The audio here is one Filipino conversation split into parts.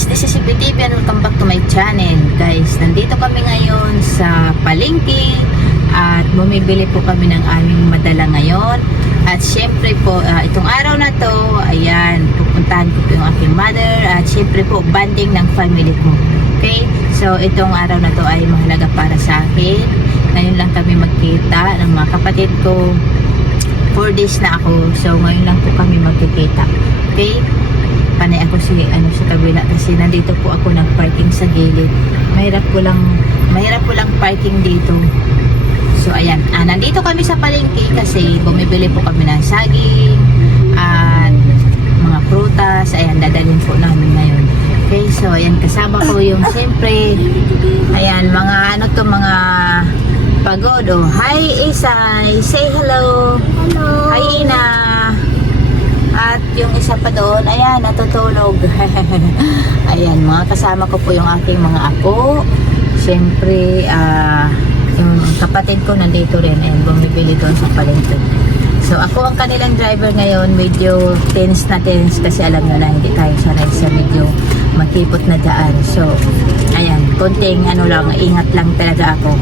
guys, this is CBTV and welcome back to my channel. Guys, nandito kami ngayon sa palengke at bumibili po kami ng aming madala ngayon. At syempre po, ah, itong araw na to, ayan, pupuntahan ko po yung aking mother at syempre po, banding ng family ko. Okay? So, itong araw na to ay mahalaga para sa akin. Ngayon lang kami magkita ng mga kapatid ko. 4 days na ako. So, ngayon lang po kami magkikita. Okay? Panay ako si ano sa kabila kasi nandito po ako nag-parking sa gilid. Mahirap po lang mahirap po lang parking dito. So ayan, ah, nandito kami sa palengke kasi bumibili po kami ng saging at mga prutas. Ayan, dadalhin po namin ngayon. Okay, so ayan kasama ko yung siyempre ayan, mga ano to mga pagod. Oh, hi Isay, say hello. Hello. Hi Ina. At yung isa pa doon, ayan, natutulog. ayan, mga kasama ko po yung aking mga apo. Siyempre, ah, yung kapatid ko nandito rin. Ayan, bumibili doon sa palengke. So, ako ang kanilang driver ngayon. Medyo tense na tense kasi alam nyo na hindi tayo sanay sa medyo makipot na daan. So, ayan, konting ano lang, ingat lang talaga ako.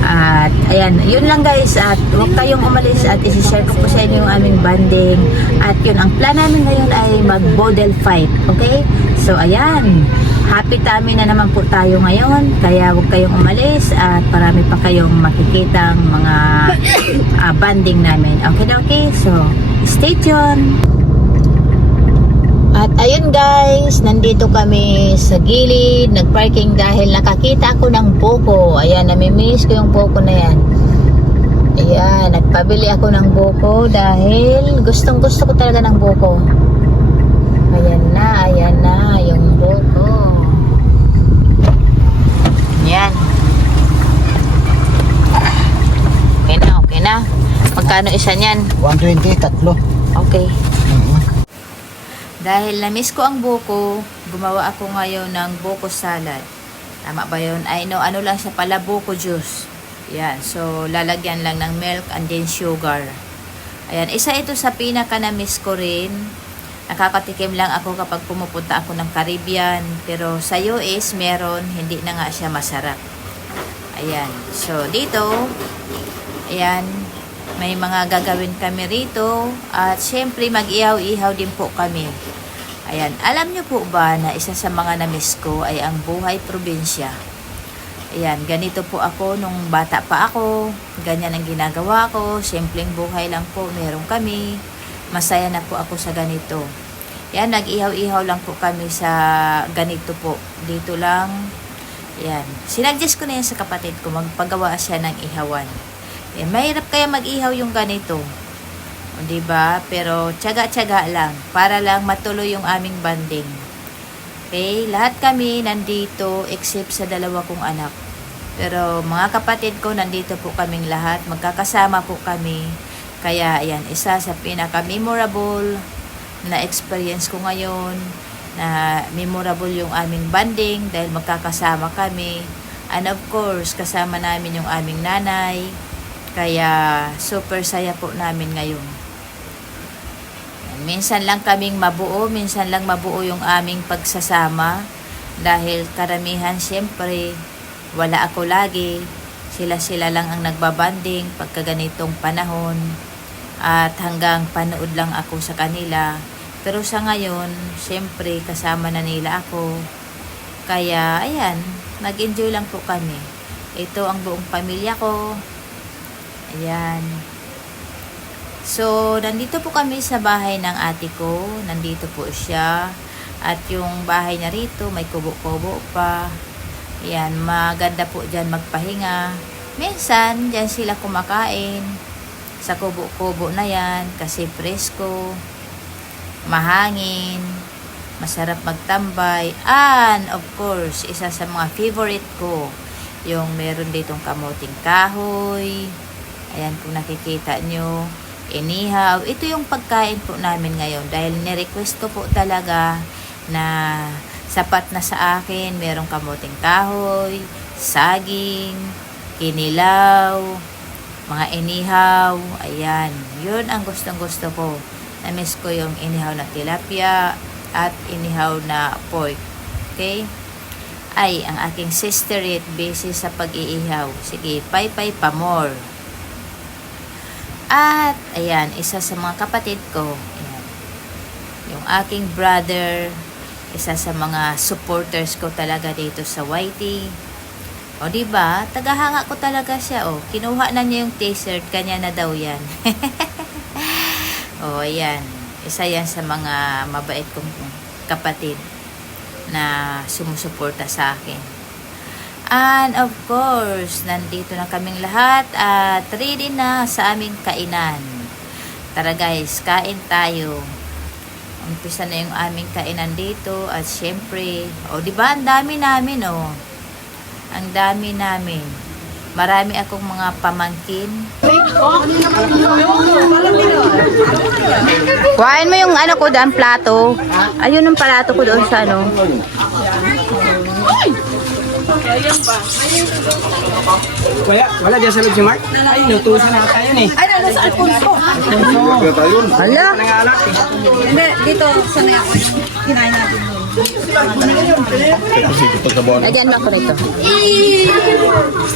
At ayan, yun lang guys at huwag kayong umalis at isi-share ko po sa inyo yung aming banding at yun, ang plan namin ngayon ay mag-bodel fight, okay? So ayan, happy tummy na naman po tayo ngayon kaya huwag kayong umalis at marami pa kayong makikitang mga ah, banding namin, okay na okay? So, stay tuned! At ayun guys, nandito kami sa gilid, nagparking dahil nakakita ako ng buko. Ayan, namimiss ko yung buko na yan. Ayan, nagpabili ako ng buko dahil gustong gusto ko talaga ng buko. Ayan na, ayan na, yung buko. Ayan. Okay na, okay na. Magkano isa niyan? 120, tatlo. Okay. Mhm. Dahil na-miss ko ang buko, gumawa ako ngayon ng buko salad. Tama ba yun? Ay, no, ano lang siya pala, buko juice. Yan, so lalagyan lang ng milk and then sugar. Ayan, isa ito sa pinaka na-miss ko rin. Nakakatikim lang ako kapag pumupunta ako ng Caribbean. Pero sa US, meron, hindi na nga siya masarap. Ayan, so dito, ayan, may mga gagawin kami rito at syempre mag-ihaw-ihaw din po kami. Ayan, alam nyo po ba na isa sa mga namiss ko ay ang buhay probinsya? Ayan, ganito po ako nung bata pa ako. Ganyan ang ginagawa ko. Simpleng buhay lang po meron kami. Masaya na po ako sa ganito. Yan, nag-ihaw-ihaw lang po kami sa ganito po. Dito lang. Yan. Sinadjust ko na yan sa kapatid ko. Magpagawa siya ng ihawan. Eh, mahirap kaya mag-ihaw yung ganito. O, diba? Pero, tiyaga-tiyaga lang. Para lang matuloy yung aming banding. Okay? Lahat kami nandito except sa dalawa kong anak. Pero, mga kapatid ko, nandito po kaming lahat. Magkakasama po kami. Kaya, ayan, isa sa pinaka-memorable na experience ko ngayon na memorable yung aming banding dahil magkakasama kami. And of course, kasama namin yung aming nanay, kaya super saya po namin ngayon. Minsan lang kaming mabuo, minsan lang mabuo yung aming pagsasama. Dahil karamihan siyempre, wala ako lagi. Sila-sila lang ang nagbabanding pagka ganitong panahon. At hanggang panood lang ako sa kanila. Pero sa ngayon, siyempre kasama na nila ako. Kaya, ayan, nag-enjoy lang po kami. Ito ang buong pamilya ko. Ayan. So, nandito po kami sa bahay ng ate ko. Nandito po siya. At yung bahay niya rito, may kubo-kubo pa. Ayan, maganda po dyan magpahinga. Minsan, dyan sila kumakain. Sa kubo-kubo na yan, kasi presko, mahangin, masarap magtambay. And, of course, isa sa mga favorite ko, yung meron ditong kamuting kahoy. Ayan, kung nakikita nyo, inihaw. Ito yung pagkain po namin ngayon dahil nirequest ko po talaga na sapat na sa akin. Merong kamuting kahoy, saging, kinilaw, mga inihaw. Ayan, yun ang gustong gusto ko. Na-miss ko yung inihaw na tilapia at inihaw na pork. Okay? Ay, ang aking sister it busy sa pag-iihaw. Sige, pay-pay pa more. At, ayan, isa sa mga kapatid ko, ayan, yung aking brother, isa sa mga supporters ko talaga dito sa YT. O, di ba? Tagahanga ko talaga siya. O, kinuha na niya yung t-shirt. Kanya na daw yan. o, ayan. Isa yan sa mga mabait kong kapatid na sumusuporta sa akin. And of course, nandito na kaming lahat at ready na sa aming kainan. Tara guys, kain tayo. Umpisa na yung aming kainan dito at syempre, o di ba ang dami namin oh. Ang dami namin. Marami akong mga pamangkin. Kuhain mo yung ano ko daan, plato. Ayun yung plato ko doon sa ano. Wala, wala dyan sa loob si Mark? Ay, nutusan na tayo ni. Ay, nasa sa Alfonso. Hala. Nangalak eh. Hindi, dito sanay ako yung kinain natin. Lagyan mo ako rito.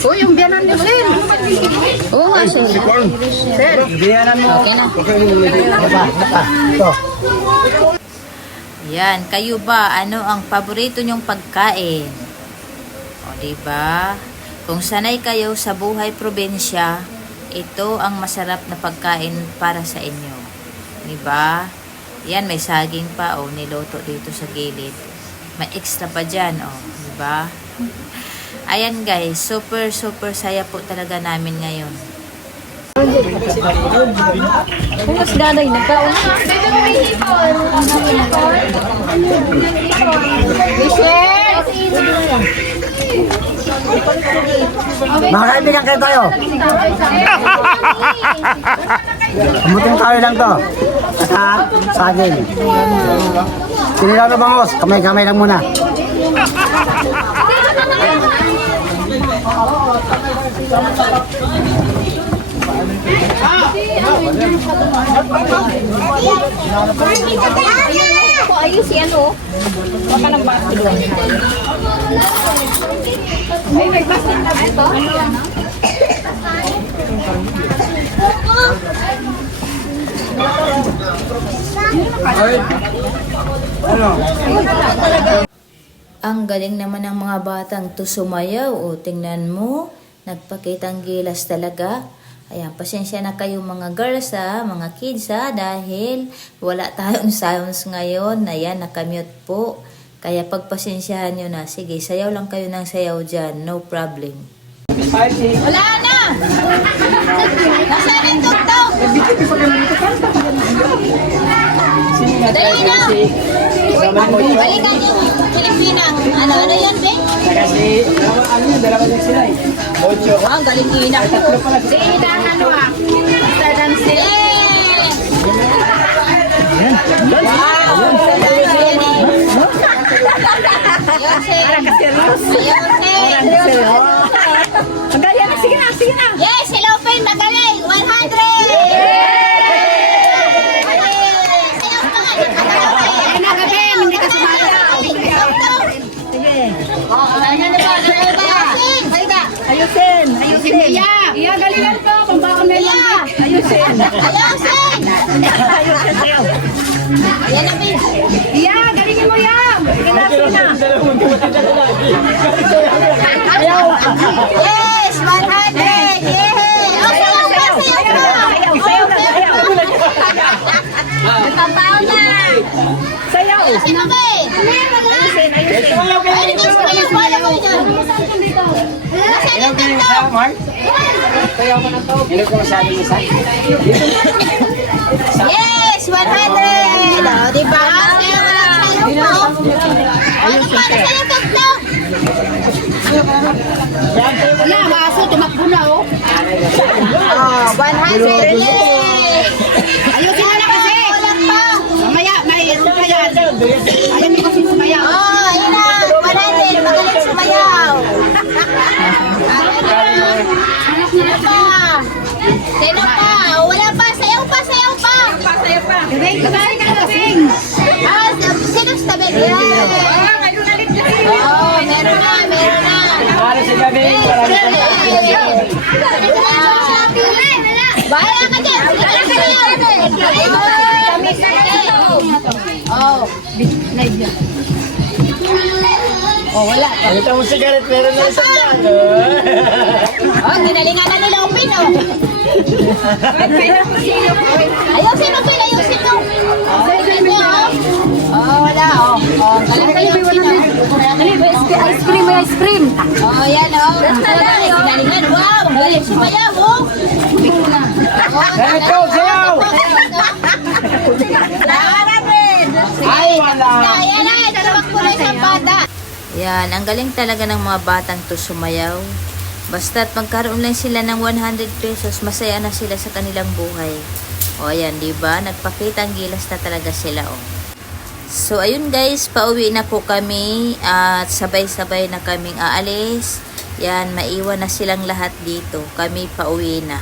Uy, yung biyanan ni Sir. Oo nga, Sir. Sir. Biyanan mo. Okay na. Yan, kayo ba, ano ang paborito nyong pagkain? O, di ba? Kung sanay kayo sa buhay probinsya, ito ang masarap na pagkain para sa inyo. Di ba? Yan, may saging pa, o, niloto dito sa gilid. May extra pa dyan, o, di ba? Ayan guys, super super saya po talaga namin ngayon. Kung mas ganay, nagkaon. Mga kaibigan kayo tayo. Umuting tayo lang to. Saka saging. Sinilaro bangos. Kamay-kamay lang muna. Ako. Ang galing naman ng mga batang to sumayaw. O, tingnan mo. Nagpakitang gilas talaga. Ayan, pasensya na kayo mga girls ha, mga kids ha, dahil wala tayong sounds ngayon. Ayan, nakamute po. Kaya pagpasensyahan nyo na. Sige, sayaw lang kayo ng sayaw dyan. No problem. Wala na! Nasaan yung tugtog? Dali na! Balikan yung Pilipinang. Ano, ano yan, Be? Kasi, ano yun, dalawa lang sila eh. Ocho. Wow, galing ina. Tatlo pala. Si Ina, ano ah. Sa dance! Magaya na, sige na, sige na. Yes, hello Pen, magaling! 100! Ay, nagabi, hindi ka sumayaw. Ayusin, ayusin. Iya, iya, galingan to. Pambakon na lang. Ayusin. Ayan na, Pen. Iya, galingin mo yan. Sige na. Yes, 100! Hindi ko masabi isa. Yes, 100! O, di ba? Kaya wala sa'yo pa. O, ano pa? Nasaan yung TikTok? Wala, maso, tumakbo na oh. Oh, 100! Yay! Sino pa? Wala pa. Sayaw pa, sayaw pa. Sayaw pa, sayaw pa. Gabay, gabay ka kasing. Ah, sino sa tabi? Ah, kayo nalit na rin. Oo, meron na, meron na. Para sa gabi, marami kang Bahala ka dyan. Bahala ka dyan. Kami. Oh, live yan. Oh, wala. Ito mo sigaret, meron na isang daan. Oh, ginalingan na nila Upin, oh. Ayusin mo, Pin, ayusin mo. Ayusin mo, oh. Oh, wala, oh. Oh, galing kayo, Ice cream, ice cream. Oh, yan, oh. Ginalingan, wow. Ang galing sumayaw, oh. Ganito, sayaw! Ay, wala! Ayan na, tumakbo na isang bata. Yan, ang galing talaga ng mga batang to sumayaw. Basta't magkaroon lang sila ng 100 pesos, masaya na sila sa kanilang buhay. O ayan, di ba? Nagpakita ang gilas na talaga sila, oh. So, ayun guys, pauwi na po kami at sabay-sabay na kaming aalis. Yan, maiwan na silang lahat dito. Kami pauwi na.